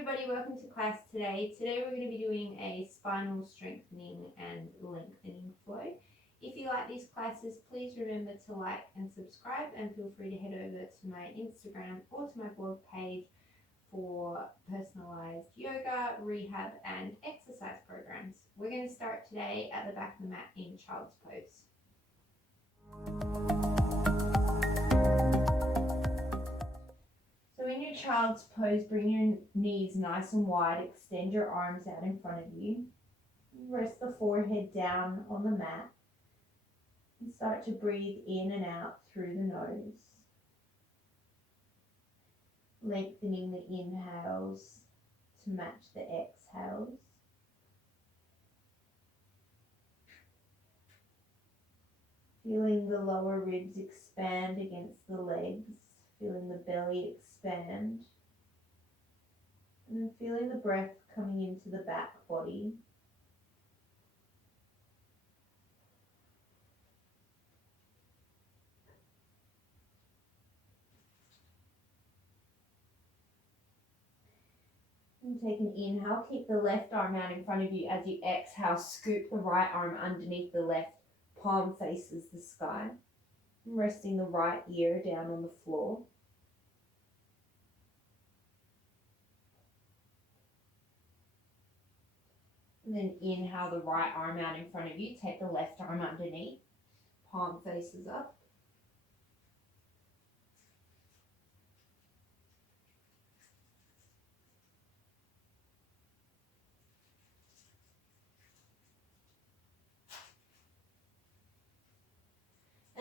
everybody, welcome to class today. Today we're going to be doing a spinal strengthening and lengthening flow. If you like these classes, please remember to like and subscribe, and feel free to head over to my Instagram or to my blog page for personalized yoga, rehab and exercise programs. We're going to start today at the back of the mat in child's pose. So in your child's pose, bring your knees nice and wide, extend your arms out in front of you, rest the forehead down on the mat, and start to breathe in and out through the nose, lengthening the inhales to match the exhales. Feeling the lower ribs expand against the legs, feeling the belly expand, and then feeling the breath coming into the back body. And take an inhale, keep the left arm out in front of you. As you exhale, scoop the right arm underneath the left, palm faces the sky. Resting the right ear down on the floor. And then inhale the right arm out in front of you. Take the left arm underneath, palm faces up.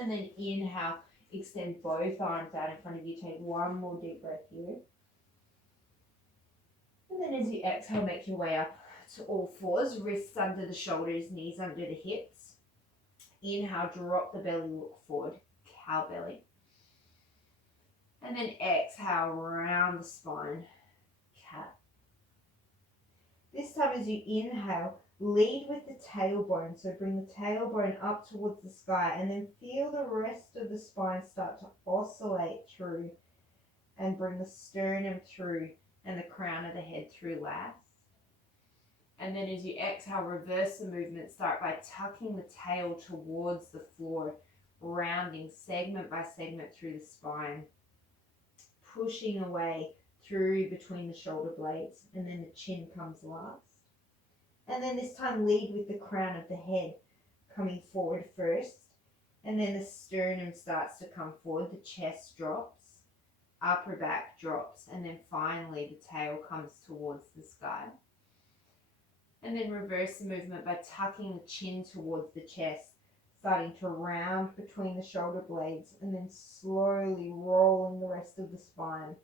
And then inhale, extend both arms out in front of you. Take one more deep breath here. And then as you exhale, make your way up to all fours, wrists under the shoulders, knees under the hips. Inhale, drop the belly, look forward, cow belly. And then exhale, round the spine, cat. This time as you inhale, lead with the tailbone. So bring the tailbone up towards the sky, and then feel the rest of the spine start to oscillate through, and bring the sternum through and the crown of the head through last. And then as you exhale, reverse the movement. Start by tucking the tail towards the floor, rounding segment by segment through the spine, pushing away through between the shoulder blades, and then the chin comes last. And then this time lead with the crown of the head coming forward first, and then the sternum starts to come forward, the chest drops, upper back drops, and then finally the tail comes towards the sky. And then reverse the movement by tucking the chin towards the chest, starting to round between the shoulder blades, and then slowly rolling the rest of the spine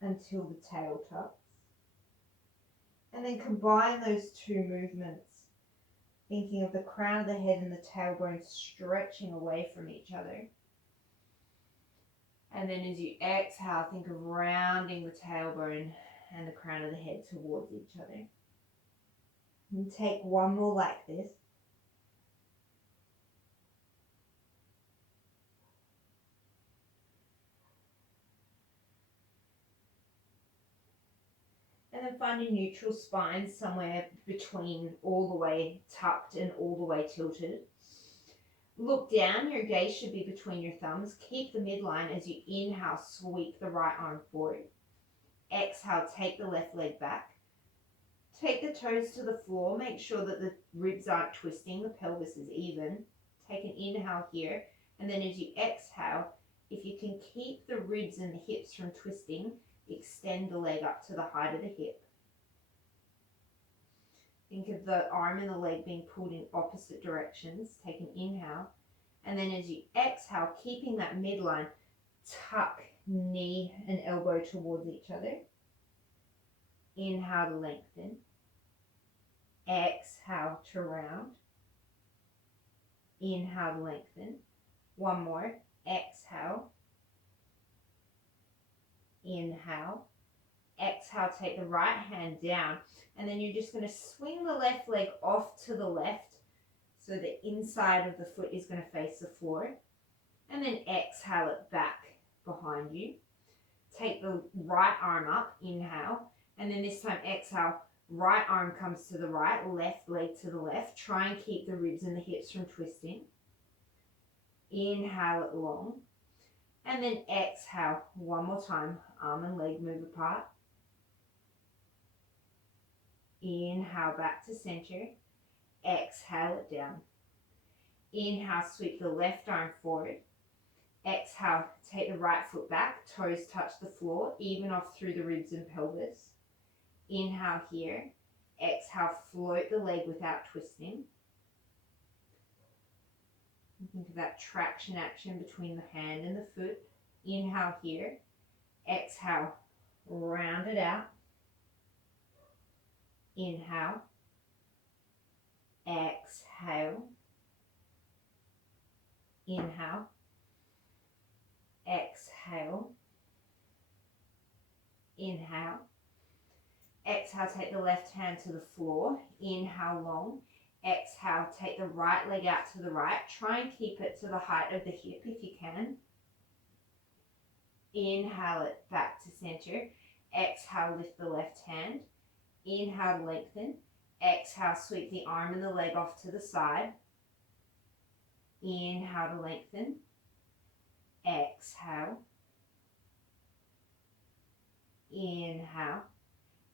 until the tail tucks. And then combine those two movements, thinking of the crown of the head and the tailbone stretching away from each other. And then as you exhale, think of rounding the tailbone and the crown of the head towards each other. And take one more like this. And then find a neutral spine somewhere between all the way tucked and all the way tilted. Look down, your gaze should be between your thumbs. Keep the midline as you inhale, sweep the right arm forward. Exhale, take the left leg back. Take the toes to the floor. Make sure that the ribs aren't twisting, the pelvis is even. Take an inhale here, and then as you exhale, if you can keep the ribs and the hips from twisting, extend the leg up to the height of the hip. Think of the arm and the leg being pulled in opposite directions. Take an inhale, and then as you exhale, keeping that midline, tuck knee and elbow towards each other. Inhale to lengthen. Exhale to round. Inhale to lengthen. One more. Exhale. Inhale. Exhale, take the right hand down, and then you're just going to swing the left leg off to the left, so the inside of the foot is going to face the floor, and then exhale it back behind you. Take the right arm up, inhale, And then this time, exhale, right arm comes to the right, left leg to the left. Try and keep the ribs and the hips from twisting. Inhale it long. And then exhale one more time, arm and leg move apart. Inhale back to center. Exhale it down. Inhale, sweep the left arm forward. Exhale, take the right foot back, toes touch the floor, even off through the ribs and pelvis. Inhale here. Exhale, float the leg without twisting. Think of that traction action between the hand and the foot. Inhale here. Exhale, round it out. Inhale. Exhale. Inhale. Exhale. Inhale. Exhale, take the left hand to the floor. Inhale long. Exhale, take the right leg out to the right. Try and keep it to the height of the hip if you can. Inhale it back to center. Exhale, lift the left hand. Inhale, lengthen. Exhale, sweep the arm and the leg off to the side. Inhale to lengthen. Exhale. Inhale.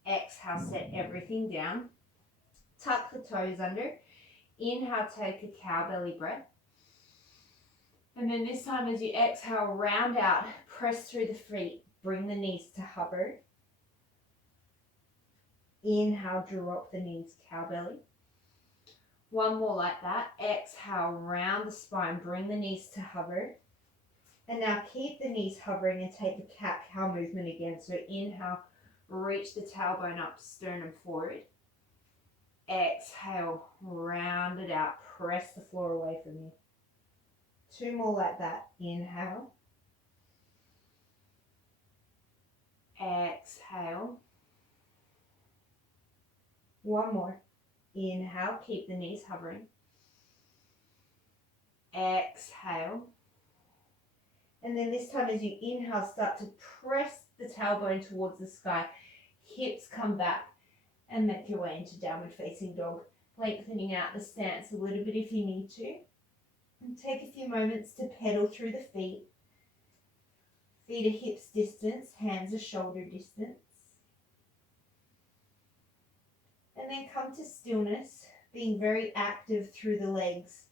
Exhale, set everything down. Tuck the toes under. Inhale, take a cow belly breath. And then this time as you exhale, round out, press through the feet, bring the knees to hover. Inhale, drop the knees, cow belly. One more like that. Exhale, round the spine, bring the knees to hover. And now keep the knees hovering and take the cat-cow movement again. So inhale, reach the tailbone up, sternum forward. Exhale, round it out, press the floor away from you. Two more like that. Inhale. Exhale. One more. Inhale, keep the knees hovering. Exhale. And then this time as you inhale, start to press the tailbone towards the sky. Hips come back and make your way into downward facing dog. Lengthening out the stance a little bit if you need to. And take a few moments to pedal through the feet. Feet are hips distance, hands are shoulder distance. And then come to stillness, being very active through the legs.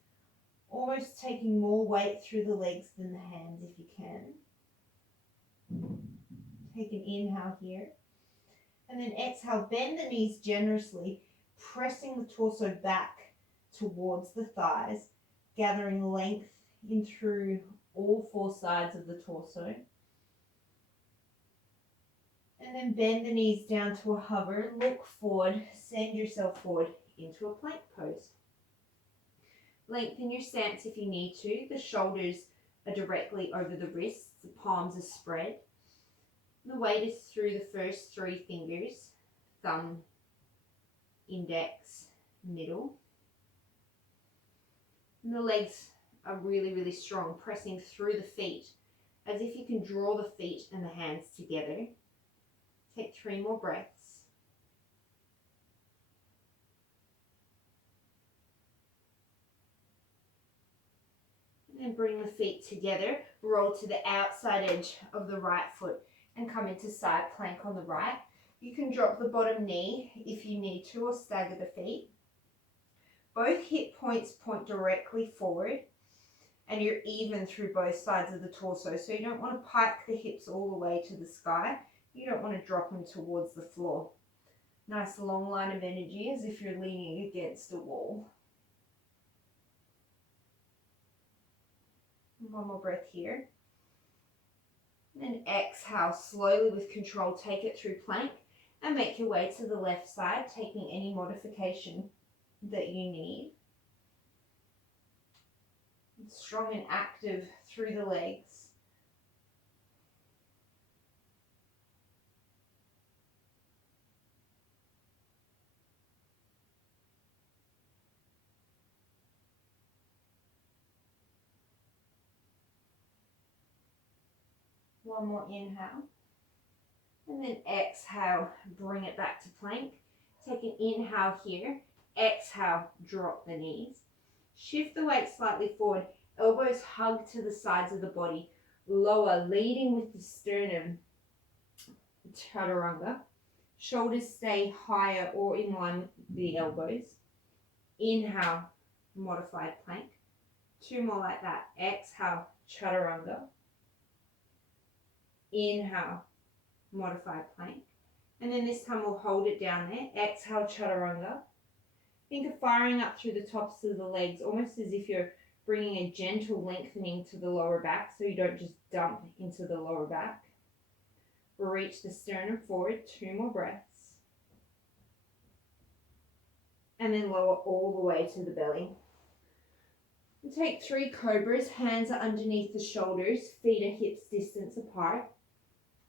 Almost taking more weight through the legs than the hands if you can. Take an inhale here. And then exhale, bend the knees generously, pressing the torso back towards the thighs, gathering length in through all four sides of the torso. And then bend the knees down to a hover, look forward, send yourself forward into a plank pose. Lengthen your stance if you need to. The shoulders are directly over the wrists, the palms are spread. The weight is through the first three fingers, thumb, index, middle. And the legs are really, really strong, pressing through the feet, as if you can draw the feet and the hands together. Take 3 more breaths. And then bring the feet together, roll to the outside edge of the right foot and come into side plank on the right. You can drop the bottom knee if you need to or stagger the feet. Both hip points point directly forward and you're even through both sides of the torso. So you don't want to pike the hips all the way to the sky. You don't want to drop them towards the floor. Nice long line of energy as if you're leaning against a wall. One more breath here. And exhale slowly with control. Take it through plank and make your way to the left side, taking any modification that you need. Strong and active through the legs. One more inhale. And then exhale, bring it back to plank. Take an inhale here. Exhale, drop the knees. Shift the weight slightly forward. Elbows hug to the sides of the body. Lower, leading with the sternum. Chaturanga. Shoulders stay higher or in line with the elbows. Inhale, modified plank. 2 more like that. Exhale, chaturanga. Inhale, modified plank. And then this time we'll hold it down there. Exhale, chaturanga. Think of firing up through the tops of the legs, almost as if you're bringing a gentle lengthening to the lower back so you don't just dump into the lower back. Reach the sternum forward, 2 more breaths. And then lower all the way to the belly. And take 3 cobras, hands are underneath the shoulders, feet are hips distance apart.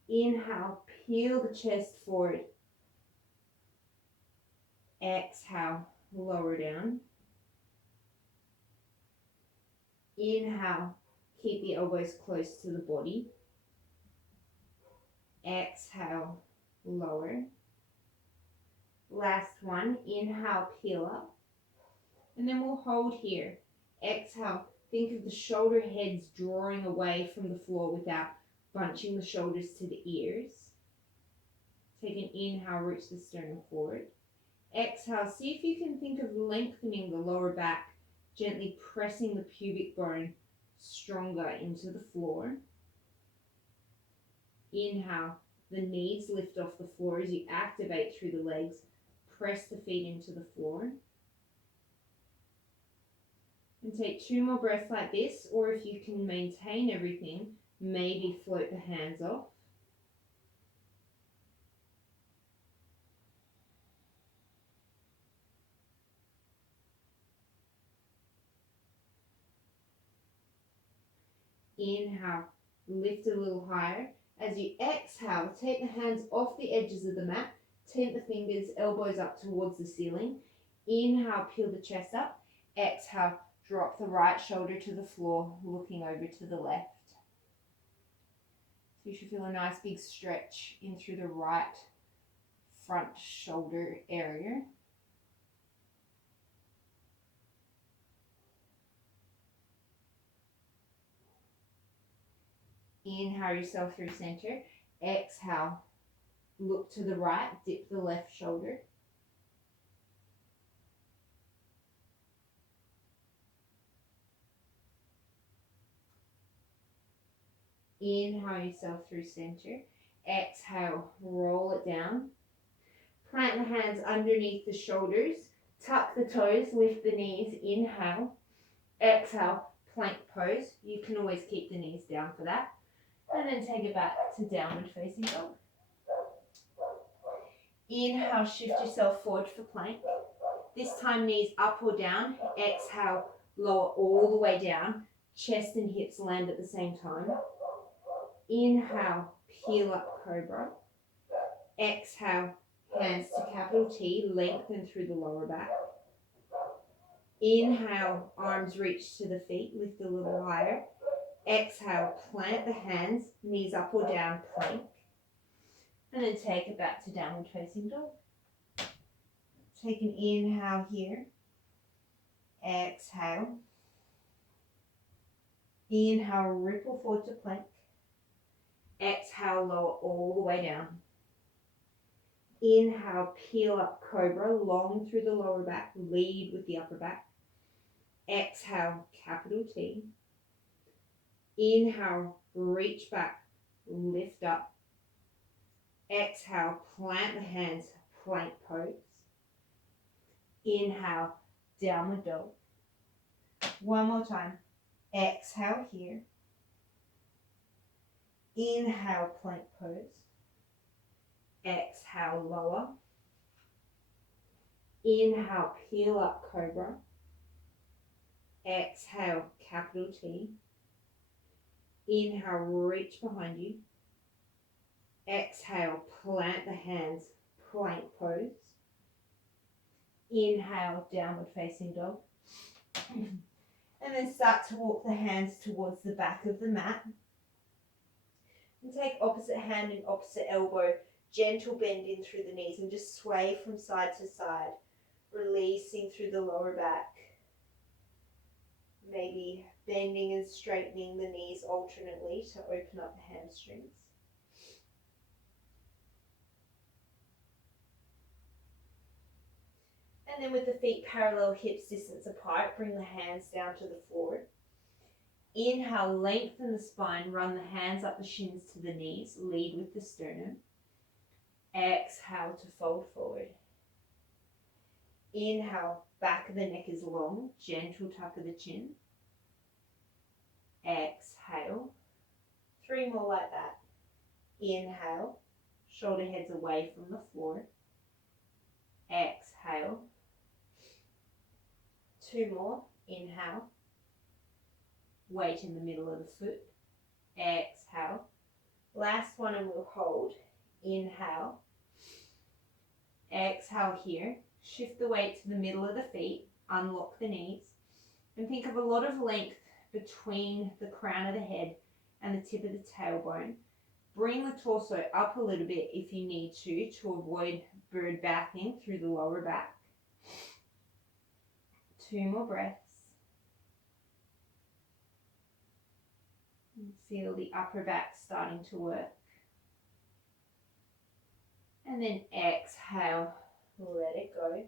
Inhale, peel the chest forward. Exhale, lower down. Inhale, keep the elbows close to the body. Exhale, lower. Last one, inhale, peel up. And then we'll hold here. Exhale, think of the shoulder heads drawing away from the floor without bunching the shoulders to the ears. Take an inhale, reach the sternum forward. Exhale, see if you can think of lengthening the lower back, gently pressing the pubic bone stronger into the floor. Inhale, the knees lift off the floor as you activate through the legs. Press the feet into the floor. And take 2 more breaths like this, or if you can maintain everything, maybe float the hands off. Inhale, lift a little higher. As you exhale, take the hands off the edges of the mat, tip the fingers, elbows up towards the ceiling. Inhale, peel the chest up. Exhale, drop the right shoulder to the floor, looking over to the left. So you should feel a nice big stretch in through the right front shoulder area. Inhale yourself through center. Exhale, look to the right, dip the left shoulder. Inhale yourself through center. Exhale, roll it down. Plant the hands underneath the shoulders. Tuck the toes, lift the knees. Inhale. Exhale, plank pose. You can always keep the knees down for that. And then take it back to downward facing dog. Inhale, shift yourself forward for plank. This time knees up or down. Exhale, lower all the way down. Chest and hips land at the same time. Inhale, peel up cobra. Exhale, hands to capital T, lengthen through the lower back. Inhale, arms reach to the feet, lift a little higher. Exhale, plant the hands, knees up or down, plank. And then take it back to downward facing dog. Take an inhale here. Exhale. Inhale, ripple forward to plank. Exhale, lower all the way down. Inhale, peel up cobra, long through the lower back, lead with the upper back. Exhale, capital T. Inhale, reach back, lift up. Exhale, plant the hands, plank pose. Inhale, downward dog. One more time. Exhale here. Inhale, plank pose. Exhale, lower. Inhale, peel up cobra. Exhale, capital T. Inhale, reach behind you. Exhale, plant the hands, plank pose. Inhale, downward facing dog. And then start to walk the hands towards the back of the mat. And take opposite hand and opposite elbow, gentle bend in through the knees and just sway from side to side, releasing through the lower back. Maybe bending and straightening the knees alternately to open up the hamstrings. And then with the feet parallel, hips distance apart, bring the hands down to the floor. Inhale, lengthen the spine, run the hands up the shins to the knees, lead with the sternum. Exhale to fold forward. Inhale, back of the neck is long, gentle tuck of the chin. Exhale. 3 more like that. Inhale, shoulder heads away from the floor. Exhale. 2 more. Inhale. Weight in the middle of the foot. Exhale. Last one and we'll hold. Inhale. Exhale here. Shift the weight to the middle of the feet. Unlock the knees. And think of a lot of length between the crown of the head and the tip of the tailbone. Bring the torso up a little bit if you need to avoid bird backing through the lower back. 2 more breaths. And feel the upper back starting to work. And then exhale, let it go.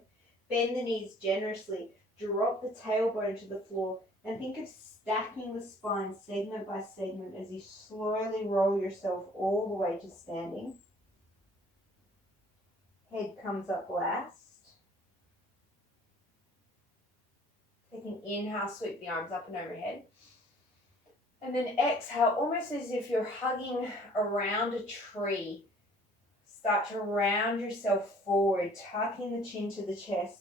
Bend the knees generously, drop the tailbone to the floor, and think of stacking the spine segment by segment as you slowly roll yourself all the way to standing. Head comes up last. Take an inhale, sweep the arms up and overhead. And then exhale, almost as if you're hugging around a tree. Start to round yourself forward, tucking the chin to the chest,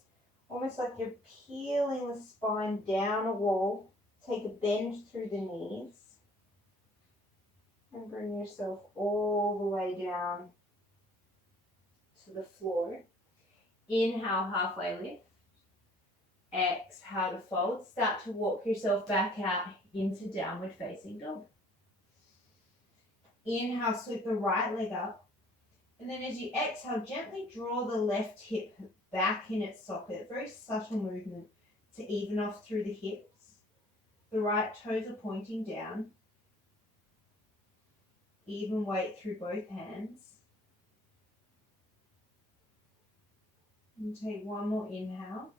almost like you're peeling the spine down a wall. Take a bend through the knees and bring yourself all the way down to the floor. Inhale, halfway lift. Exhale to fold. Start to walk yourself back out into downward facing dog. Inhale, sweep the right leg up. And then as you exhale, gently draw the left hip back in its socket. Very subtle movement to even off through the hips. The right toes are pointing down. Even weight through both hands. And take 1 more inhale.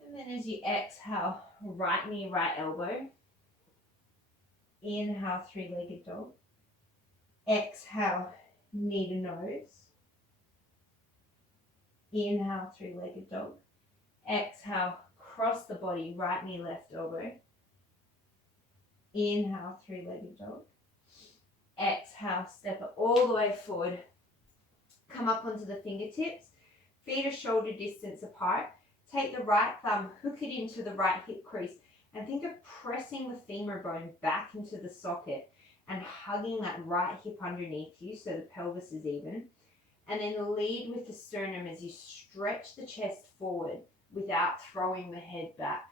And then as you exhale, right knee, right elbow. Inhale, 3-legged dog. Exhale, knee to nose. Inhale, 3-legged dog. Exhale, cross the body, right knee, left elbow. Inhale, 3-legged dog. Exhale, step it all the way forward. Come up onto the fingertips. Feet are shoulder distance apart. Take the right thumb, hook it into the right hip crease, and think of pressing the femur bone back into the socket and hugging that right hip underneath you so the pelvis is even. And then lead with the sternum as you stretch the chest forward without throwing the head back.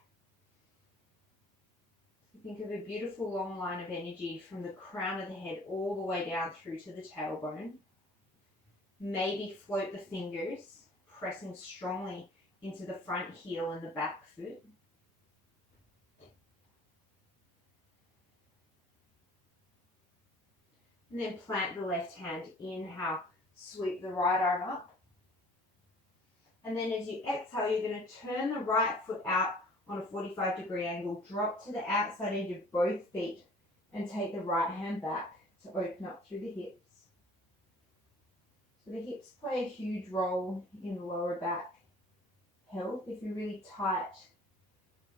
So think of a beautiful long line of energy from the crown of the head all the way down through to the tailbone. Maybe float the fingers, pressing strongly into the front heel and the back foot. And then plant the left hand. Inhale, sweep the right arm up. And then as you exhale, you're going to turn the right foot out on a 45-degree angle. Drop to the outside edge of both feet and take the right hand back to open up through the hips. So the hips play a huge role in the lower back health. If you're really tight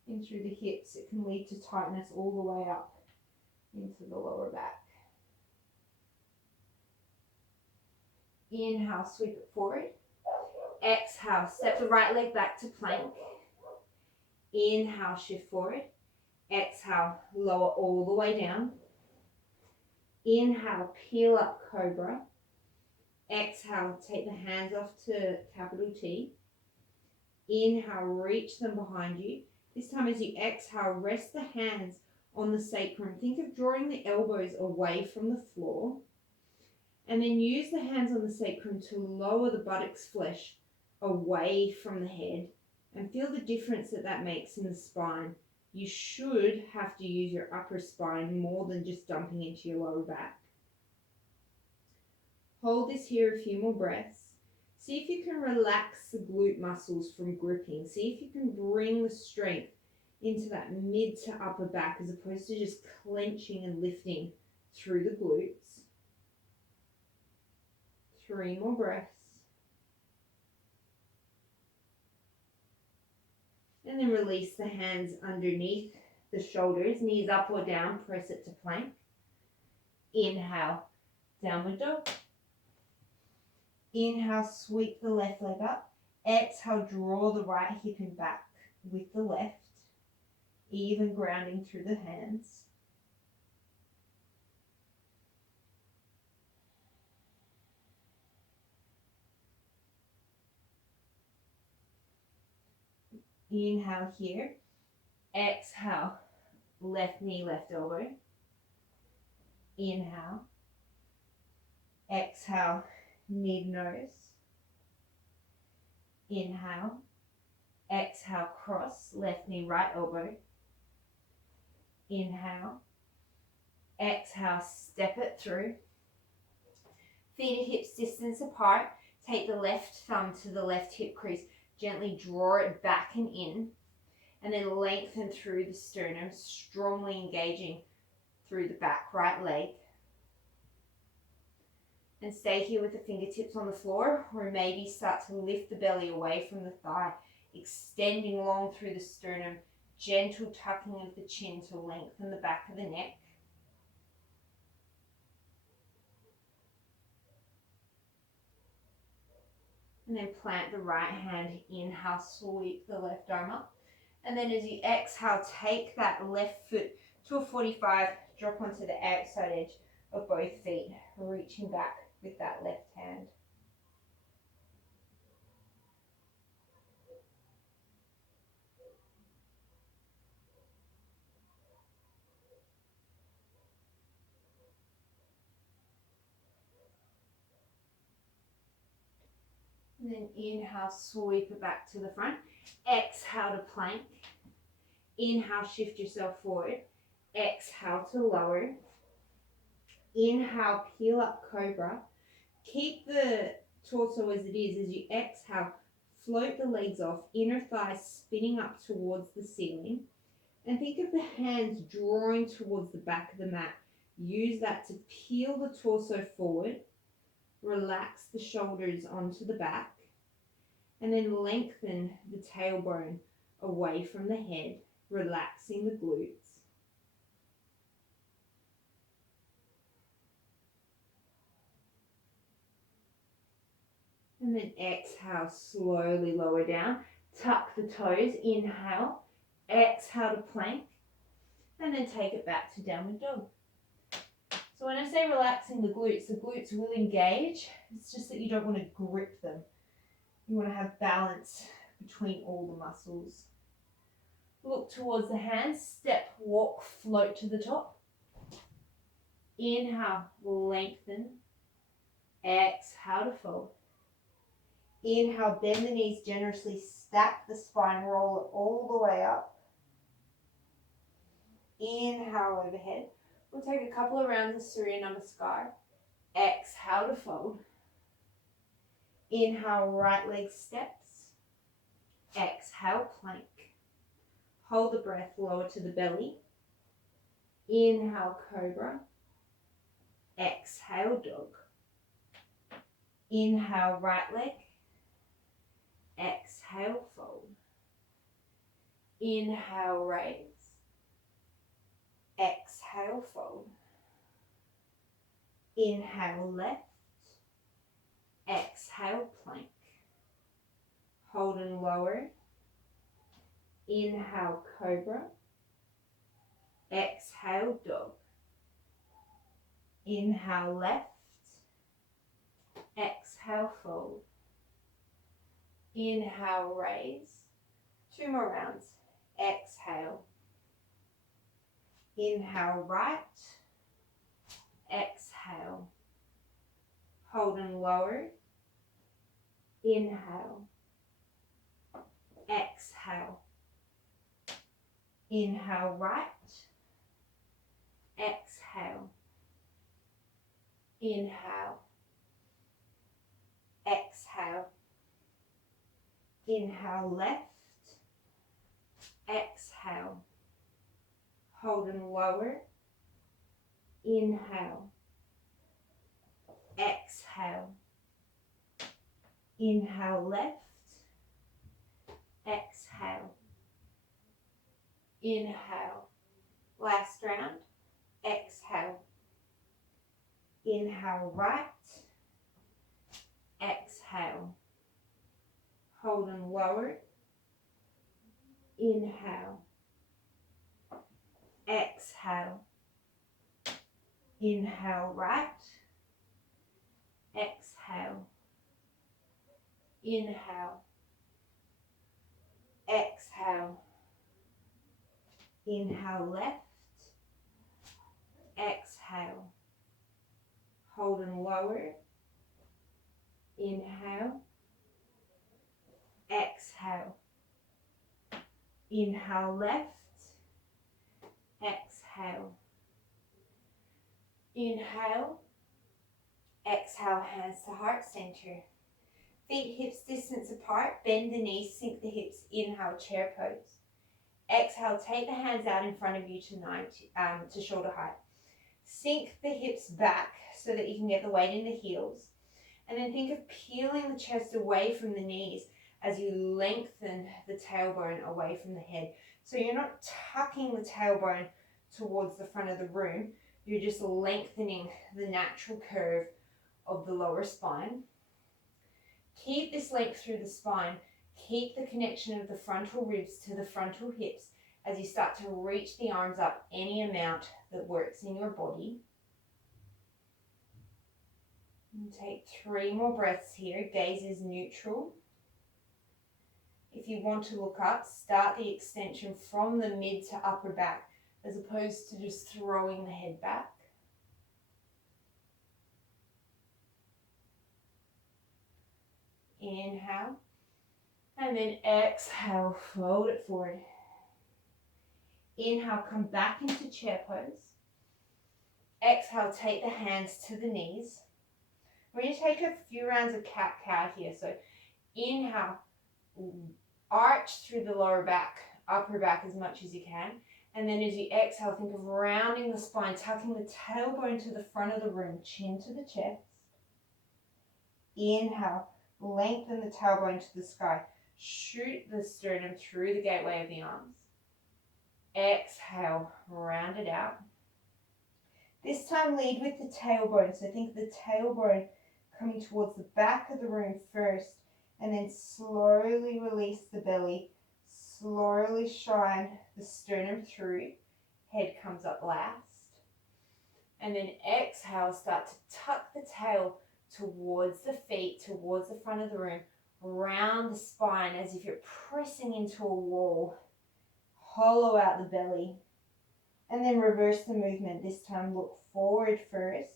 in through the hips, it can lead to tightness all the way up into the lower back. Inhale, sweep it forward. Exhale, step the right leg back to plank. Inhale, shift forward. Exhale, lower all the way down. Inhale, peel up cobra. Exhale, take the hands off to capital T. Inhale, reach them behind you. This time as you exhale, rest the hands on the sacrum. Think of drawing the elbows away from the floor, and then use the hands on the sacrum to lower the buttocks flesh away from the head, and feel the difference that that makes in the spine. You should have to use your upper spine more than just dumping into your lower back. Hold this here a few more breaths. See if you can relax the glute muscles from gripping. See if you can bring the strength into that mid to upper back as opposed to just clenching and lifting through the glutes. 3 more breaths. And then release the hands underneath the shoulders, knees up or down, press it to plank. Inhale, downward dog. Inhale, sweep the left leg up. Exhale, draw the right hip and back with the left, even grounding through the hands. Inhale here. Exhale, left knee, left elbow. Inhale. Exhale, mid nose. Inhale. Exhale, cross, left knee, right elbow. Inhale. Exhale, step it through. Feet at hips distance apart. Take the left thumb to the left hip crease. Gently draw it back and in. And then lengthen through the sternum, strongly engaging through the back right leg. And stay here with the fingertips on the floor, or maybe start to lift the belly away from the thigh, extending long through the sternum, gentle tucking of the chin to lengthen the back of the neck. And then plant the right hand, inhale, sweep the left arm up. And then as you exhale, take that left foot to a 45, drop onto the outside edge of both feet, reaching back with that left hand. And then inhale, sweep it back to the front. Exhale to plank. Inhale, shift yourself forward. Exhale to lower. Inhale, peel up cobra. Keep the torso as it is. As you exhale, float the legs off, inner thighs spinning up towards the ceiling. And think of the hands drawing towards the back of the mat. Use that to peel the torso forward. Relax the shoulders onto the back. And then lengthen the tailbone away from the head, relaxing the glutes. And then exhale, slowly lower down. Tuck the toes, inhale. Exhale to plank. And then take it back to downward dog. So when I say relaxing the glutes will engage. It's just that you don't want to grip them. You want to have balance between all the muscles. Look towards the hands. Step, walk, float to the top. Inhale, lengthen. Exhale to fold. Inhale, bend the knees generously. Stack the spine, roll it all the way up. Inhale overhead. We'll take a couple of rounds of Surya Namaskar. Exhale to fold. Inhale, right leg steps. Exhale, plank. Hold the breath, lower to the belly. Inhale, cobra. Exhale, dog. Inhale, right leg. Exhale, fold. Inhale, raise. Exhale, fold. Inhale, left. Exhale, plank. Hold and lower. Inhale, cobra. Exhale, dog. Inhale, left. Exhale, fold. Inhale, raise. 2 more rounds. Exhale. Inhale, right. Exhale. Hold and lower. Inhale. Exhale. Inhale, right. Exhale. Inhale. Exhale. Inhale, left. Exhale. Hold and lower. Inhale. Exhale. Inhale, left. Exhale. Inhale. Last round. Exhale. Inhale, right. Exhale. Hold and lower. Inhale. Exhale. Inhale, right. Exhale. Inhale. Exhale. Inhale, left. Exhale. Hold and lower. Inhale. Exhale. Inhale, left. Exhale. Inhale. Exhale, hands to heart center. Feet hips distance apart. Bend the knees, sink the hips. Inhale, chair pose. Exhale, take the hands out in front of you to shoulder height. Sink the hips back so that you can get the weight in the heels. And then think of peeling the chest away from the knees as you lengthen the tailbone away from the head. So you're not tucking the tailbone towards the front of the room, you're just lengthening the natural curve of the lower spine. Keep this length through the spine. Keep the connection of the frontal ribs to the frontal hips as you start to reach the arms up any amount that works in your body. And take 3 more breaths here. Gaze is neutral. If you want to look up, start the extension from the mid to upper back as opposed to just throwing the head back. Inhale. And then exhale, fold it forward. Inhale, come back into chair pose. Exhale, take the hands to the knees. We're going to take a few rounds of cat-cow here. So inhale, arch through the lower back, upper back as much as you can. And then as you exhale, think of rounding the spine, tucking the tailbone to the front of the room, chin to the chest. Inhale, lengthen the tailbone to the sky. Shoot the sternum through the gateway of the arms. Exhale, round it out. This time lead with the tailbone. So think the tailbone coming towards the back of the room first, and then slowly release the belly. Slowly shine the sternum through. Head comes up last. And then exhale, start to tuck the tail towards the feet, towards the front of the room. Round the spine as if you're pressing into a wall. Hollow out the belly. And then reverse the movement. This time look forward first.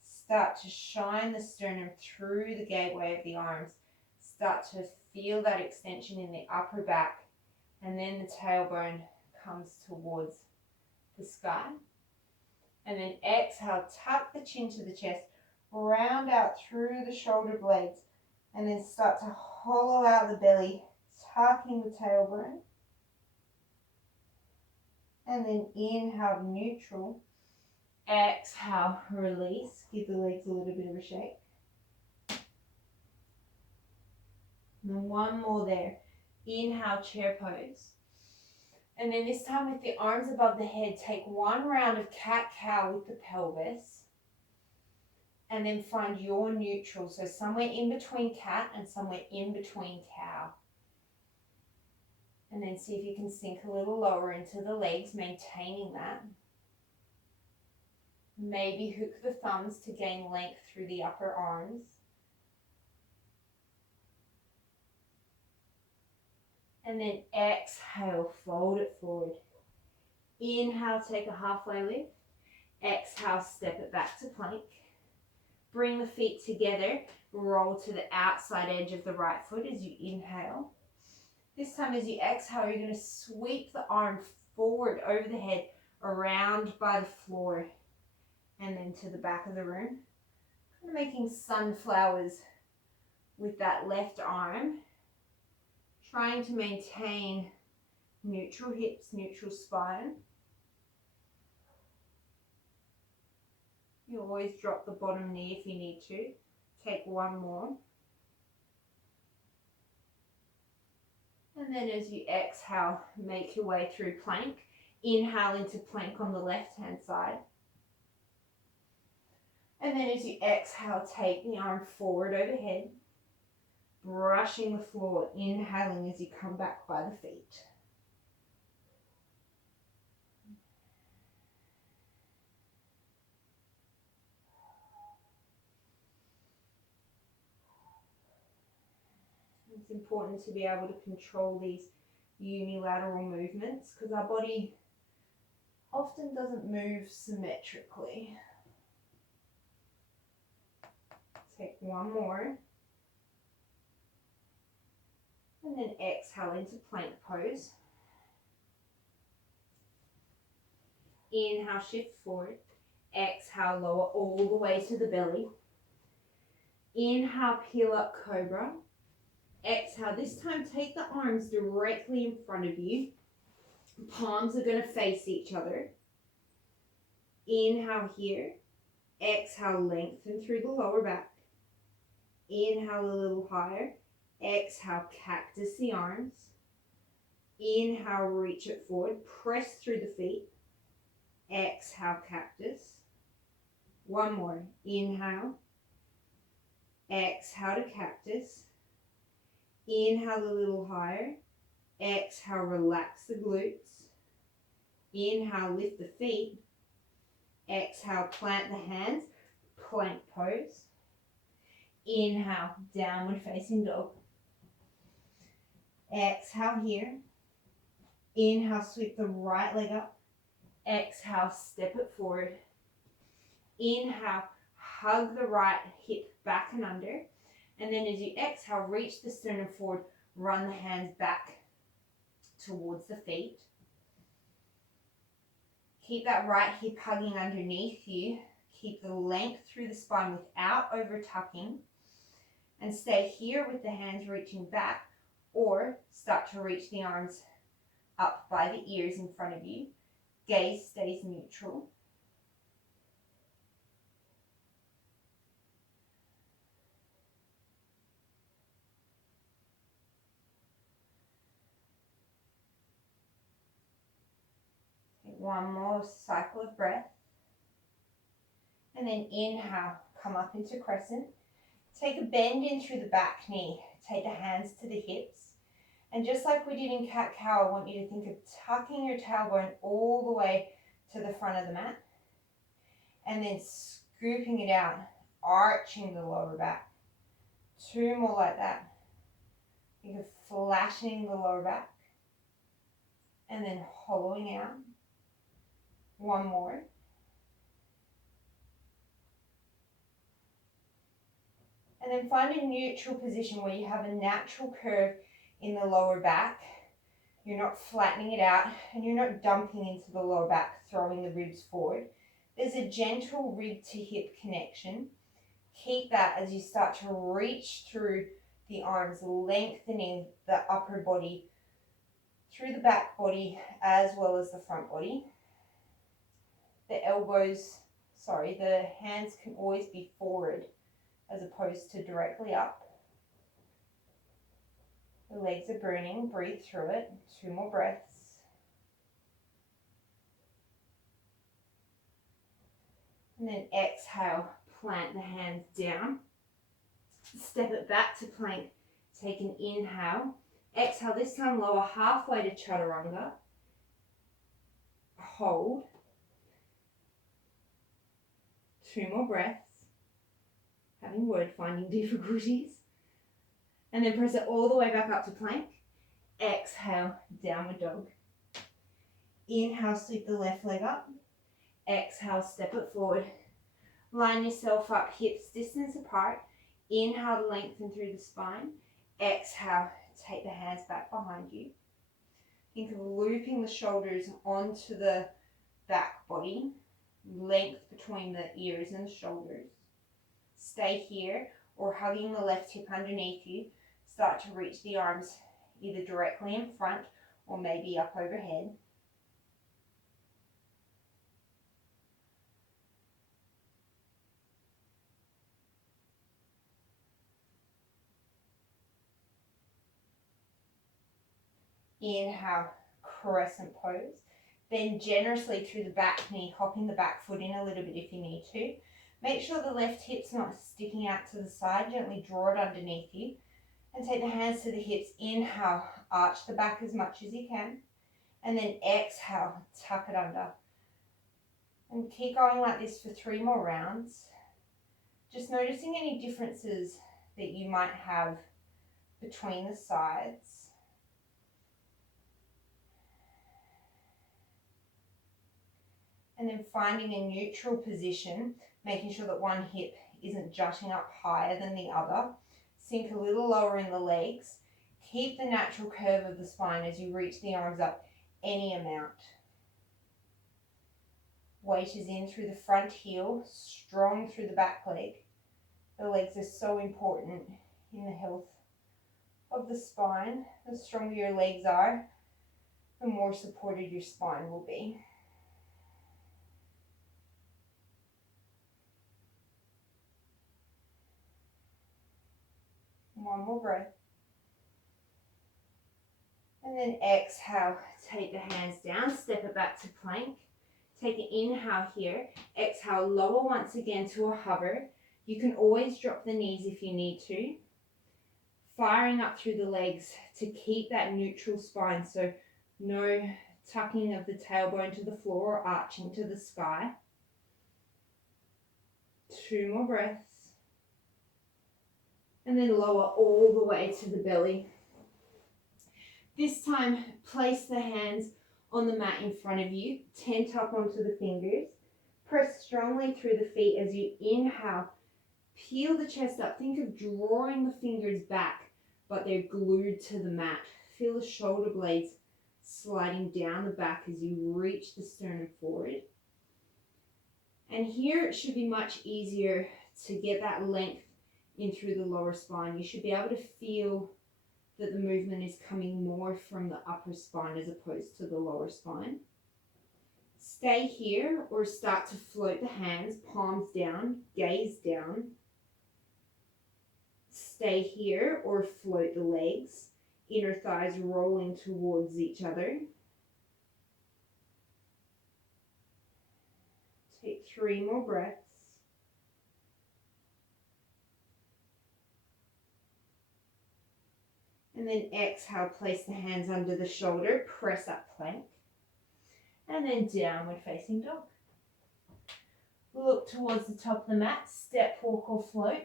Start to shine the sternum through the gateway of the arms. Start to feel that extension in the upper back. And then the tailbone comes towards the sky. And then exhale, tuck the chin to the chest. Round out through the shoulder blades. And then start to hollow out the belly, tucking the tailbone. And then inhale, neutral. Exhale, release. Give the legs a little bit of a shake. And then one more there. Inhale, chair pose. And then this time with the arms above the head, take 1 round of cat-cow with the pelvis. And then find your neutral. So somewhere in between cat and somewhere in between cow. And then see if you can sink a little lower into the legs, maintaining that. Maybe hook the thumbs to gain length through the upper arms. And then exhale, fold it forward. Inhale, take a halfway lift. Exhale, step it back to plank. Bring the feet together, roll to the outside edge of the right foot as you inhale. This time as you exhale, you're going to sweep the arm forward over the head, around by the floor, and then to the back of the room. Kind of making sunflowers with that left arm, trying to maintain neutral hips, neutral spine. You always drop the bottom knee if you need to. Take one more. And then as you exhale, make your way through plank. Inhale into plank on the left-hand side. And then as you exhale, take the arm forward overhead, brushing the floor, inhaling as you come back by the feet. It's important to be able to control these unilateral movements because our body often doesn't move symmetrically. Take one more. And then exhale into plank pose. Inhale, shift forward. Exhale, lower all the way to the belly. Inhale, peel up cobra. Exhale, this time take the arms directly in front of you. Palms are going to face each other. Inhale here. Exhale, lengthen through the lower back. Inhale a little higher. Exhale, cactus the arms. Inhale, reach it forward. Press through the feet. Exhale, cactus. One more. Inhale. Exhale to cactus. Inhale a little higher. Exhale, relax the glutes. Inhale, lift the feet. Exhale, plant the hands. Plank pose. Inhale, downward facing dog. Exhale here. Inhale, sweep the right leg up. Exhale, step it forward. Inhale, hug the right hip back and under. And then as you exhale, reach the sternum forward, run the hands back towards the feet. Keep that right hip hugging underneath you. Keep the length through the spine without over tucking. And stay here with the hands reaching back, or start to reach the arms up by the ears in front of you. Gaze stays neutral. Take one more cycle of breath. And then inhale, come up into crescent. Take a bend in through the back knee. Take the hands to the hips. And just like we did in cat-cow, I want you to think of tucking your tailbone all the way to the front of the mat. And then scooping it out, arching the lower back. Two more like that. Think of flattening the lower back. And then hollowing out. One more. And then find a neutral position where you have a natural curve in the lower back. You're not flattening it out and you're not dumping into the lower back, throwing the ribs forward. There's a gentle rib to hip connection. Keep that as you start to reach through the arms, lengthening the upper body through the back body as well as the front body. The hands can always be forward as opposed to directly up. The legs are burning, breathe through it. Two more breaths. And then exhale, plant the hands down. Step it back to plank. Take an inhale. Exhale, this time lower halfway to chaturanga. Hold. Two more breaths. Having word finding difficulties. And then press it all the way back up to plank. Exhale, downward dog. Inhale, sweep the left leg up. Exhale, step it forward. Line yourself up, hips distance apart. Inhale, lengthen through the spine. Exhale, take the hands back behind you. Think of looping the shoulders onto the back body. Length between the ears and the shoulders. Stay here, or hugging the left hip underneath you. Start to reach the arms either directly in front or maybe up overhead. Inhale, crescent pose. Bend generously through the back knee, hopping the back foot in a little bit if you need to. Make sure the left hip's not sticking out to the side. Gently draw it underneath you. And take the hands to the hips. Inhale, arch the back as much as you can. And then exhale, tuck it under. And keep going like this for 3 more rounds. Just noticing any differences that you might have between the sides. And then finding a neutral position, making sure that one hip isn't jutting up higher than the other. Sink a little lower in the legs. Keep the natural curve of the spine as you reach the arms up any amount. Weight is in through the front heel, strong through the back leg. The legs are so important in the health of the spine. The stronger your legs are, the more supported your spine will be. One more breath. And then exhale, take the hands down, step it back to plank. Take an inhale here. Exhale, lower once again to a hover. You can always drop the knees if you need to. Firing up through the legs to keep that neutral spine, so no tucking of the tailbone to the floor or arching to the sky. 2 more breaths. And then lower all the way to the belly. This time, place the hands on the mat in front of you. Tent up onto the fingers. Press strongly through the feet as you inhale. Peel the chest up. Think of drawing the fingers back, but they're glued to the mat. Feel the shoulder blades sliding down the back as you reach the sternum forward. And here it should be much easier to get that length in through the lower spine. You should be able to feel that the movement is coming more from the upper spine as opposed to the lower spine. Stay here or start to float the hands, palms down, gaze down. Stay here or float the legs, inner thighs rolling towards each other. Take 3 more breaths. And then exhale, place the hands under the shoulder, press up plank. And then downward facing dog. Look towards the top of the mat, step, walk or float.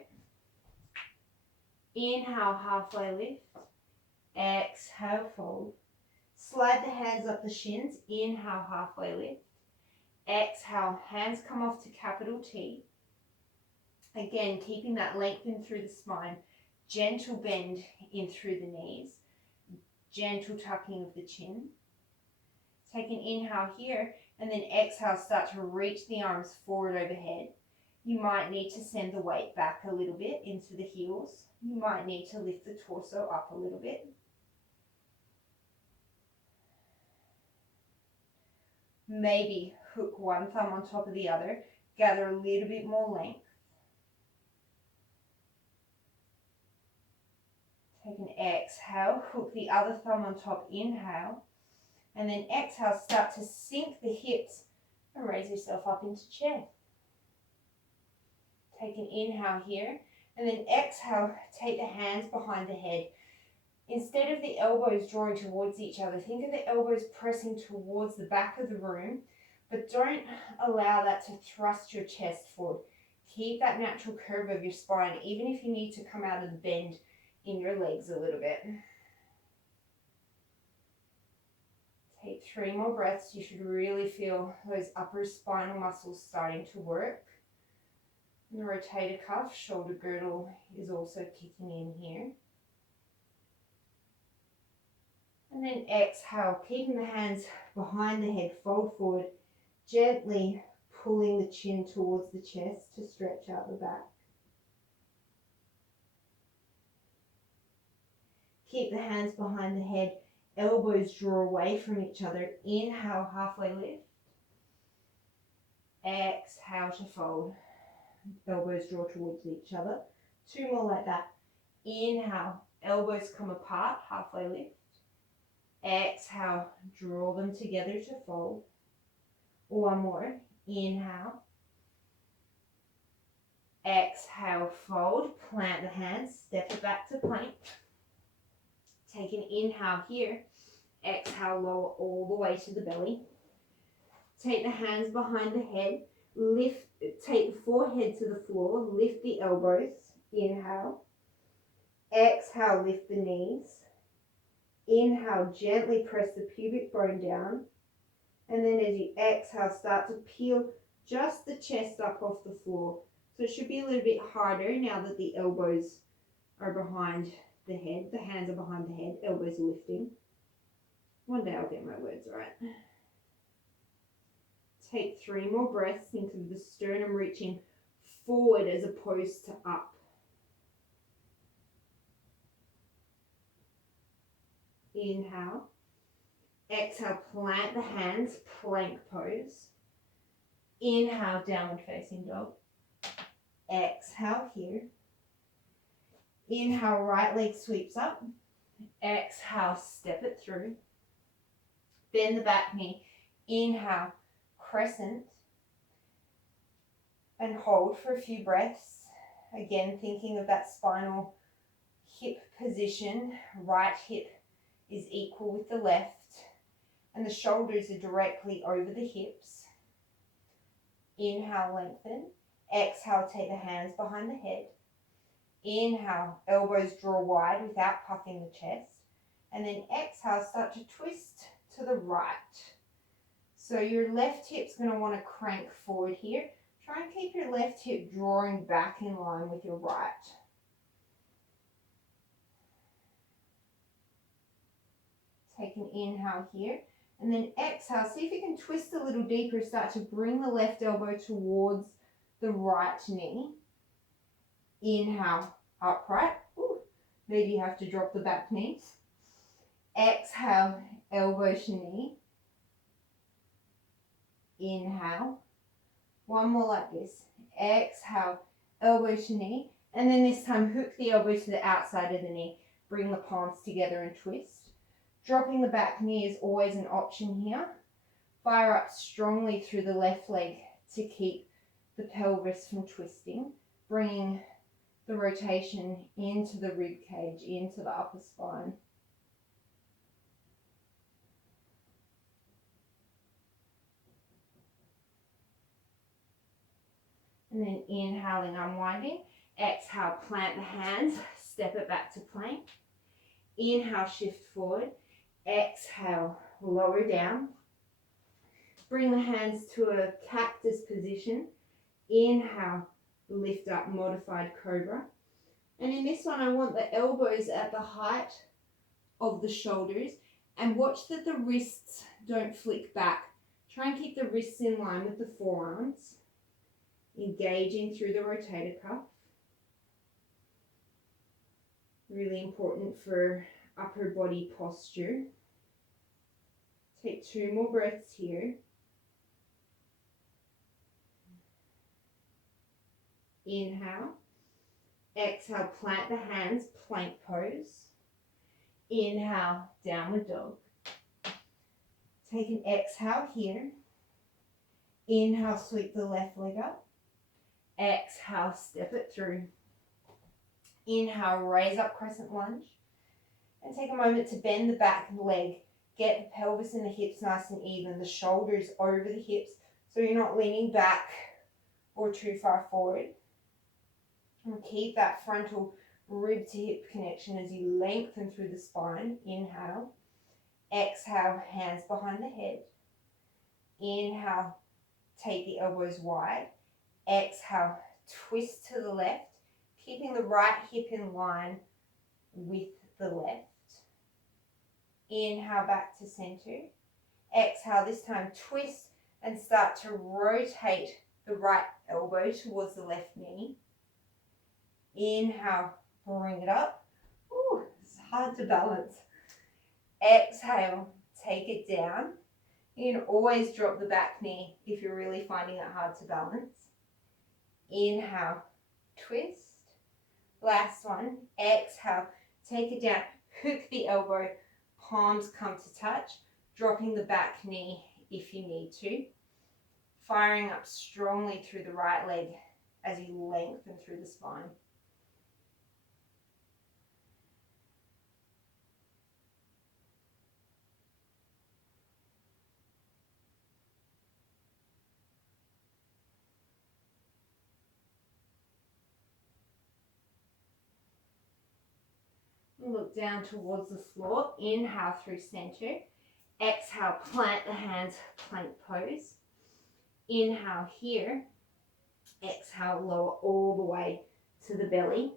Inhale, halfway lift. Exhale, fold. Slide the hands up the shins. Inhale, halfway lift. Exhale, hands come off to capital T. Again, keeping that length in through the spine. Gentle bend in through the knees. Gentle tucking of the chin. Take an inhale here, and then exhale, start to reach the arms forward overhead. You might need to send the weight back a little bit into the heels. You might need to lift the torso up a little bit. Maybe hook one thumb on top of the other. Gather a little bit more length. Take an exhale, hook the other thumb on top, inhale. And then exhale, start to sink the hips and raise yourself up into chair. Take an inhale here, and then exhale, take the hands behind the head. Instead of the elbows drawing towards each other, think of the elbows pressing towards the back of the room, but don't allow that to thrust your chest forward. Keep that natural curve of your spine, even if you need to come out of the bend in your legs a little bit. Take 3 more breaths. You should really feel those upper spinal muscles starting to work. And the rotator cuff, shoulder girdle is also kicking in here. And then exhale, keeping the hands behind the head, fold forward, gently pulling the chin towards the chest to stretch out the back. Keep the hands behind the head, elbows draw away from each other. Inhale, halfway lift. Exhale to fold. Elbows draw towards each other. 2 more like that. Inhale, elbows come apart, halfway lift. Exhale, draw them together to fold. 1 more. Inhale. Exhale, fold. Plant the hands, step it back to plank. Take an inhale here. Exhale, lower all the way to the belly. Take the hands behind the head. Lift, take the forehead to the floor. Lift the elbows. Inhale. Exhale, lift the knees. Inhale, gently press the pubic bone down. And then as you exhale, start to peel just the chest up off the floor. So it should be a little bit harder now that the elbows are behind the head. The hands are behind the head, elbows are lifting. One day I'll get my words right. Take 3 more breaths. Think of the sternum reaching forward as opposed to up. Inhale. Exhale, plant the hands, plank pose. Inhale, downward facing dog. Exhale here. Inhale, right leg sweeps up. Exhale, step it through. Bend the back knee. Inhale, crescent. And hold for a few breaths. Again, thinking of that spinal hip position. Right hip is equal with the left. And the shoulders are directly over the hips. Inhale, lengthen. Exhale, take the hands behind the head. Inhale, elbows draw wide without puffing the chest. And then exhale, start to twist to the right. So your left hip's going to want to crank forward here. Try and keep your left hip drawing back in line with your right. Take an inhale here. And then exhale, see if you can twist a little deeper. Start to bring the left elbow towards the right knee. Inhale, upright. Ooh, maybe you have to drop the back knee. Exhale, elbow to knee. Inhale. 1 more like this. Exhale, elbow to knee. And then this time, hook the elbow to the outside of the knee. Bring the palms together and twist. Dropping the back knee is always an option here. Fire up strongly through the left leg to keep the pelvis from twisting. Bringing the rotation into the rib cage, into the upper spine. And then inhaling, unwinding. Exhale, plant the hands, step it back to plank. Inhale, shift forward. Exhale, lower down. Bring the hands to a cactus position. Inhale, lift up, modified cobra. And in this one, I want the elbows at the height of the shoulders. And watch that the wrists don't flick back. Try and keep the wrists in line with the forearms. Engaging through the rotator cuff. Really important for upper body posture. Take 2 more breaths here. Inhale. Exhale, plant the hands, plank pose. Inhale, downward dog. Take an exhale here. Inhale, sweep the left leg up. Exhale, step it through. Inhale, raise up crescent lunge. And take a moment to bend the back leg. Get the pelvis and the hips nice and even. The shoulders over the hips so you're not leaning back or too far forward. And keep that frontal rib to hip connection as you lengthen through the spine. Inhale. Exhale, hands behind the head. Inhale, take the elbows wide. Exhale, twist to the left, keeping the right hip in line with the left. Inhale, back to center. Exhale, this time twist and start to rotate the right elbow towards the left knee. Inhale, bring it up. Ooh, it's hard to balance. Exhale, take it down. You can always drop the back knee if you're really finding it hard to balance. Inhale, twist. Last one. Exhale, take it down. Hook the elbow, palms come to touch, dropping the back knee if you need to. Firing up strongly through the right leg as you lengthen through the spine. Look down towards the floor. Inhale through center. Exhale, plant the hands, plank pose. Inhale here. Exhale, lower all the way to the belly.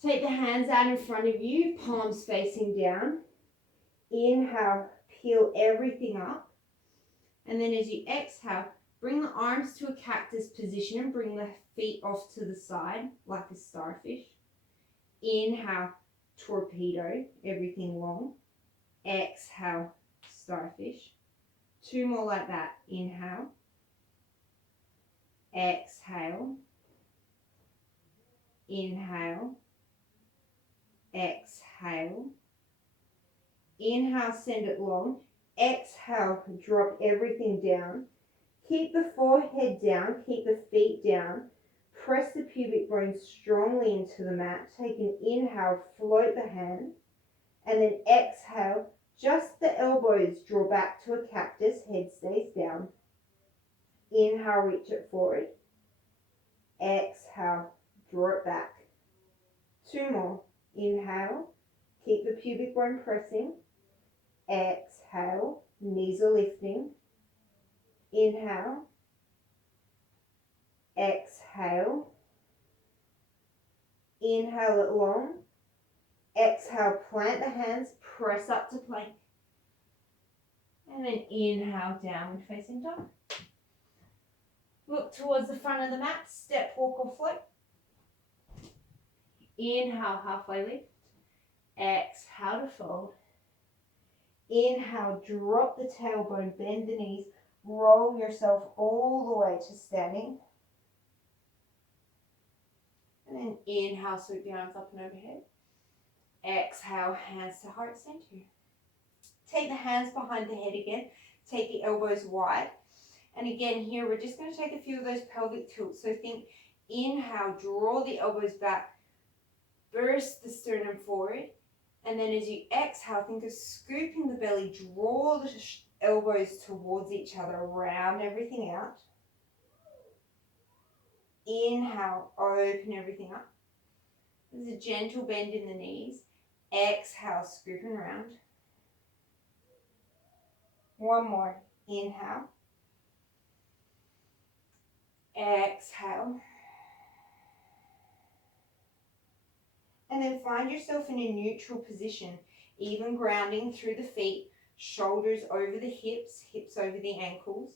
Take the hands out in front of you, palms facing down. Inhale, peel everything up. And then as you exhale, bring the arms to a cactus position and bring the feet off to the side like a starfish. Inhale, torpedo, everything long. Exhale, starfish. 2 more like that. Inhale. Exhale. Inhale. Exhale. Inhale, send it long. Exhale, drop everything down. Keep the forehead down, keep the feet down. Press the pubic bone strongly into the mat. Take an inhale, float the hand. And then exhale, just the elbows draw back to a cactus, head stays down. Inhale, reach it forward. Exhale, draw it back. 2 more. Inhale, keep the pubic bone pressing. Exhale, knees are lifting. Inhale. Exhale. Inhale it long. Exhale, plant the hands, press up to plank. And then inhale, downward facing dog. Look towards the front of the mat, step, walk or float. Inhale, halfway lift. Exhale to fold. Inhale, drop the tailbone, bend the knees, roll yourself all the way to standing. And then inhale, sweep the arms up and overhead. Exhale, hands to heart center. Take the hands behind the head again. Take the elbows wide. And again here, we're just going to take a few of those pelvic tilts. So think inhale, draw the elbows back, burst the sternum forward. And then as you exhale, think of scooping the belly, draw the elbows towards each other, round everything out. Inhale, open everything up. There's a gentle bend in the knees. Exhale, scooping around. 1 more. Inhale. Exhale. And then find yourself in a neutral position, even grounding through the feet, shoulders over the hips, hips over the ankles,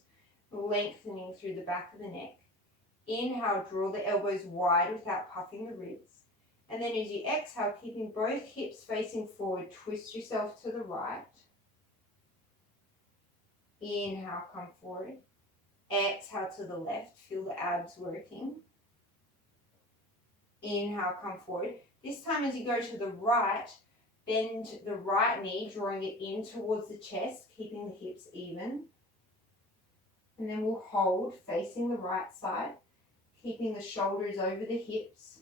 lengthening through the back of the neck. Inhale, draw the elbows wide without puffing the ribs. And then as you exhale, keeping both hips facing forward, twist yourself to the right. Inhale, come forward. Exhale to the left, feel the abs working. Inhale, come forward. This time as you go to the right, bend the right knee, drawing it in towards the chest, keeping the hips even. And then we'll hold facing the right side, keeping the shoulders over the hips,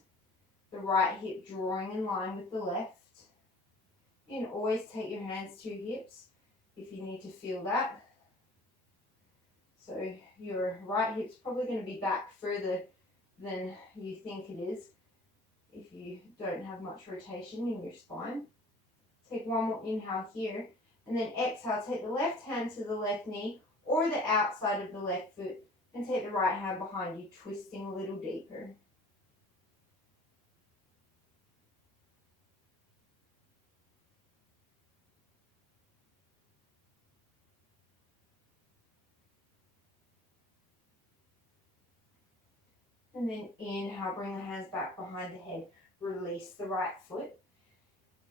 the right hip drawing in line with the left. You can always take your hands to your hips if you need to feel that. So your right hip's probably going to be back further than you think it is if you don't have much rotation in your spine. Take 1 more inhale here. And then exhale, take the left hand to the left knee or the outside of the left foot and take the right hand behind you, twisting a little deeper. And then inhale, bring the hands back behind the head, release the right foot.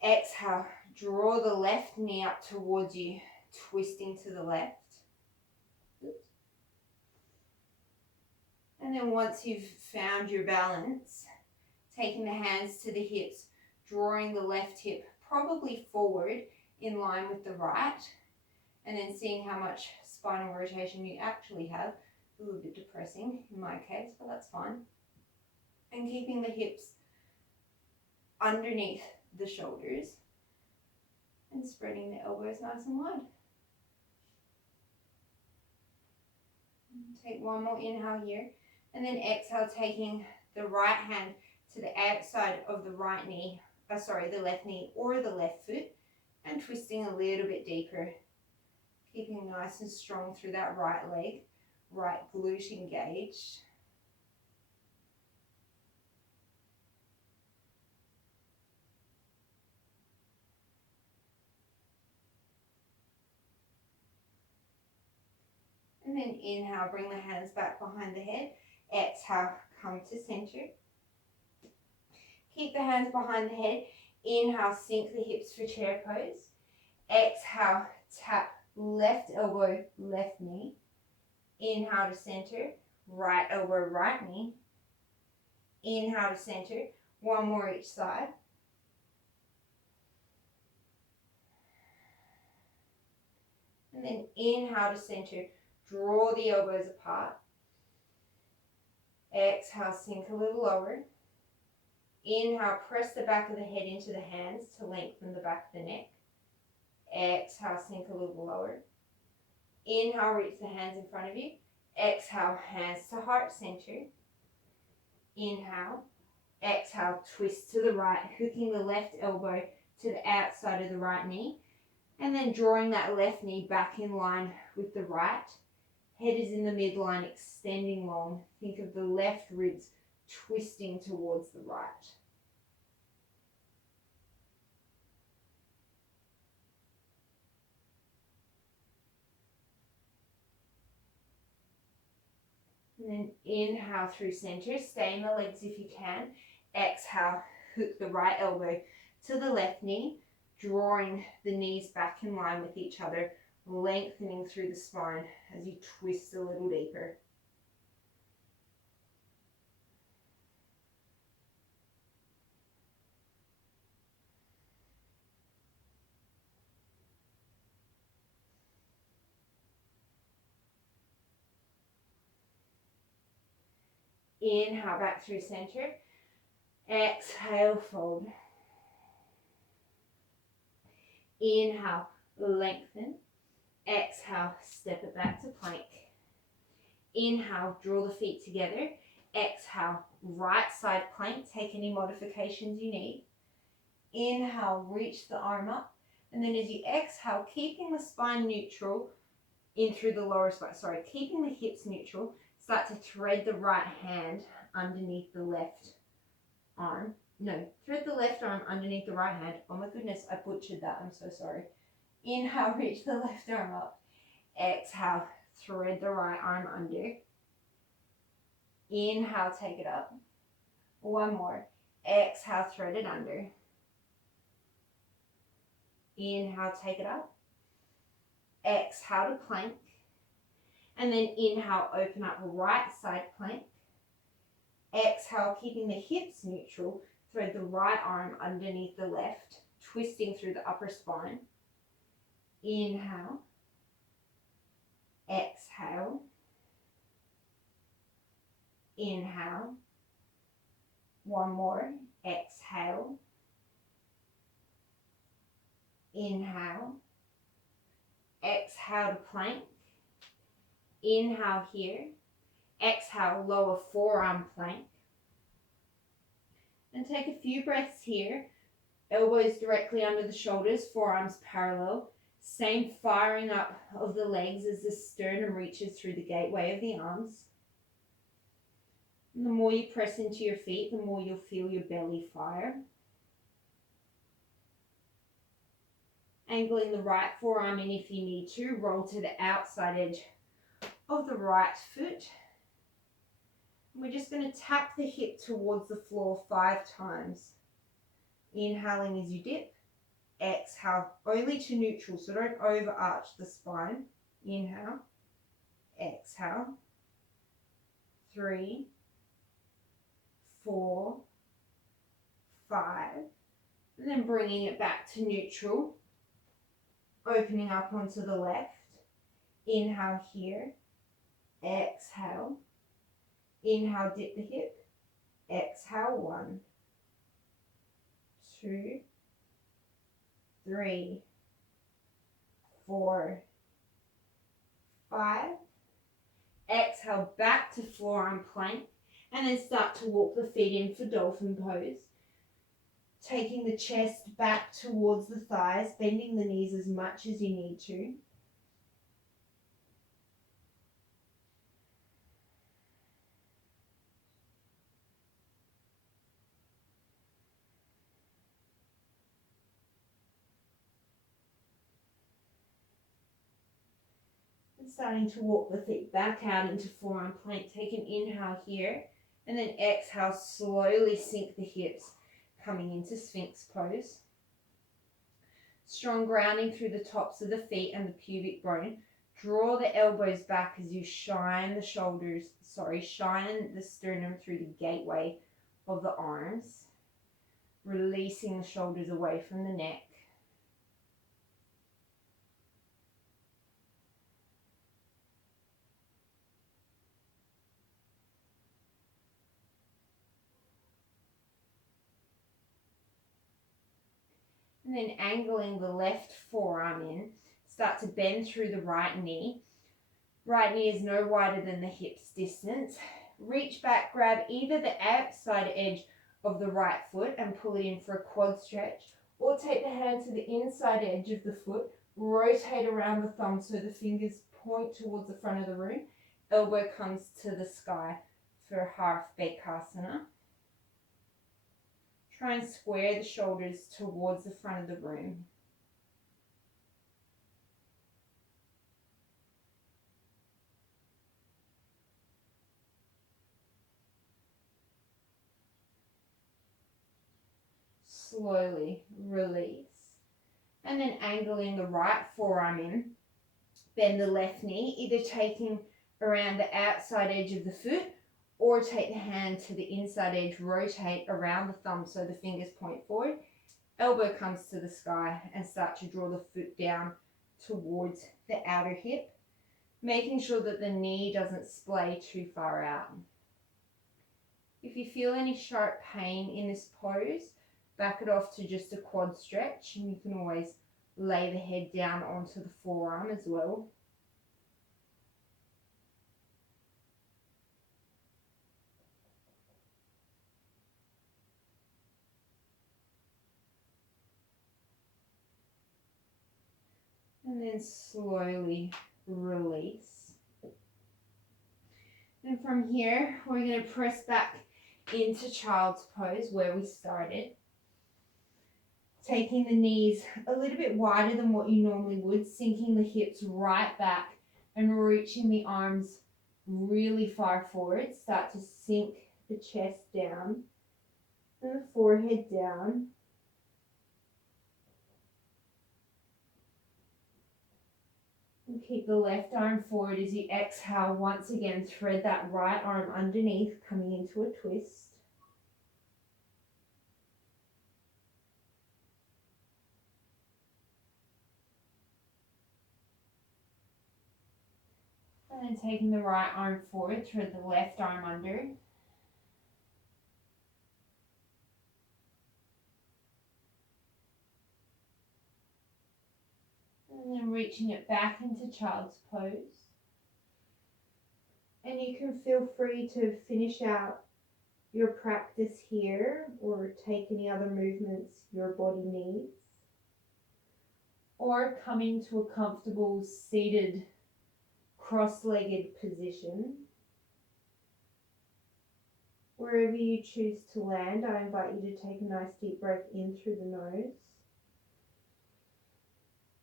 Exhale, draw the left knee up towards you, twisting to the left. And then once you've found your balance, taking the hands to the hips, drawing the left hip probably forward in line with the right, and then seeing how much spinal rotation you actually have. A little bit depressing in my case, but that's fine. And keeping the hips underneath the shoulders and spreading the elbows nice and wide. Take one more inhale here, and then exhale, taking the right hand to the outside of the right knee, the left knee or the left foot, and twisting a little bit deeper, keeping nice and strong through that right leg, right glute engaged. And then inhale, bring the hands back behind the head. Exhale, come to center. Keep the hands behind the head. Inhale, sink the hips for chair pose. Exhale, tap left elbow, left knee. Inhale to center, right elbow, right knee. Inhale to center, one more each side. And then inhale to center, draw the elbows apart. Exhale, sink a little lower. Inhale, press the back of the head into the hands to lengthen the back of the neck. Exhale, sink a little lower. Inhale, reach the hands in front of you. Exhale, hands to heart center. Inhale. Exhale, twist to the right, hooking the left elbow to the outside of the right knee. And then drawing that left knee back in line with the right. Head is in the midline, extending long. Think of the left ribs twisting towards the right. And then inhale through center, stay in the legs if you can. Exhale, hook the right elbow to the left knee, drawing the knees back in line with each other, lengthening through the spine as you twist a little deeper. Inhale back through center. Exhale, fold. Inhale, lengthen. Exhale, step it back to plank. Inhale, draw the feet together. Exhale, right side plank. Take any modifications you need. Inhale, reach the arm up. And then as you exhale, keeping the spine neutral in through the lower spine. Keeping the hips neutral. Start to thread the right hand underneath the left arm. No, thread the left arm underneath the right hand. Oh my goodness, I butchered that. I'm so sorry. Inhale, reach the left arm up. Exhale, thread the right arm under. Inhale, take it up. One more. Exhale, thread it under. Inhale, take it up. Exhale to plank. And then inhale, open up right side plank. Exhale, keeping the hips neutral, thread the right arm underneath the left, twisting through the upper spine. Inhale. Exhale. Inhale. One more. Exhale. Inhale. Exhale to plank. Inhale here. Exhale, lower forearm plank. And take a few breaths here. Elbows directly under the shoulders, forearms parallel. Same firing up of the legs as the sternum reaches through the gateway of the arms. And the more you press into your feet, the more you'll feel your belly fire. Angling the right forearm in if you need to. Roll to the outside edge of the right foot. We're just going to tap the hip towards the floor 5 times. Inhaling as you dip. Exhale only to neutral, so don't overarch the spine. Inhale. Exhale. 3, 4, 5. And then bringing it back to neutral. Opening up onto the left. Inhale here. Exhale. Inhale, dip the hip. Exhale, 1, 2, 3, 4, 5. Exhale back to forearm plank. And then start to walk the feet in for dolphin pose. Taking the chest back towards the thighs, bending the knees as much as you need to. And starting to walk the feet back out into forearm plank. Take an inhale here. And then exhale, slowly sink the hips, coming into Sphinx pose. Strong grounding through the tops of the feet and the pubic bone. Draw the elbows back as you shine the sternum through the gateway of the arms. Releasing the shoulders away from the neck. And then angling the left forearm in, start to bend through the right knee. Right knee is no wider than the hips distance. Reach back, grab either the outside edge of the right foot and pull it in for a quad stretch, or take the hand to the inside edge of the foot, rotate around the thumb so the fingers point towards the front of the room. Elbow comes to the sky for half Bekasana. Try and square the shoulders towards the front of the room. Slowly release. And then angling the right forearm in. Bend the left knee, either taking around the outside edge of the foot or take the hand to the inside edge, rotate around the thumb so the fingers point forward. Elbow comes to the sky and start to draw the foot down towards the outer hip, making sure that the knee doesn't splay too far out. If you feel any sharp pain in this pose, back it off to just a quad stretch, and you can always lay the head down onto the forearm as well. And then slowly release. And from here, we're going to press back into child's pose where we started. Taking the knees a little bit wider than what you normally would, sinking the hips right back and reaching the arms really far forward. Start to sink the chest down and the forehead down. And keep the left arm forward as you exhale. Once again, thread that right arm underneath, coming into a twist. And then taking the right arm forward, thread the left arm under. And then reaching it back into child's pose. And you can feel free to finish out your practice here or take any other movements your body needs. or coming to a comfortable seated cross-legged position. Wherever you choose to land, I invite you to take a nice deep breath in through the nose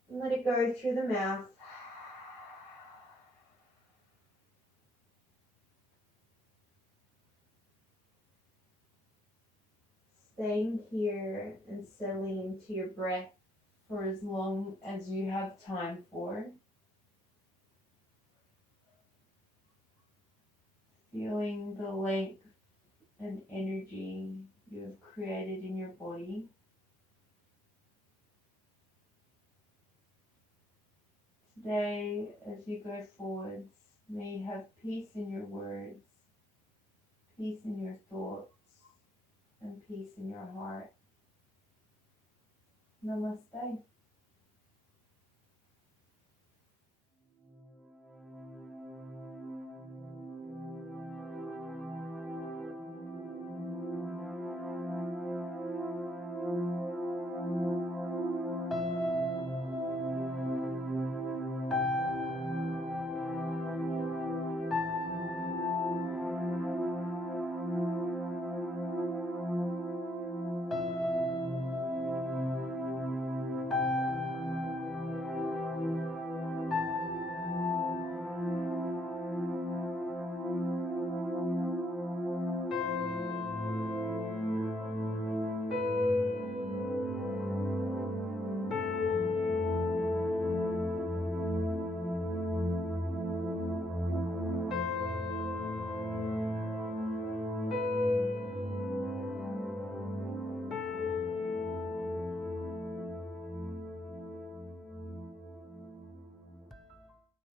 and let it go through the mouth. Staying here and settling into your breath for as long as you have time for. Feeling the length and energy you have created in your body. Today, as you go forwards, may you have peace in your words, peace in your thoughts, and peace in your heart. Namaste.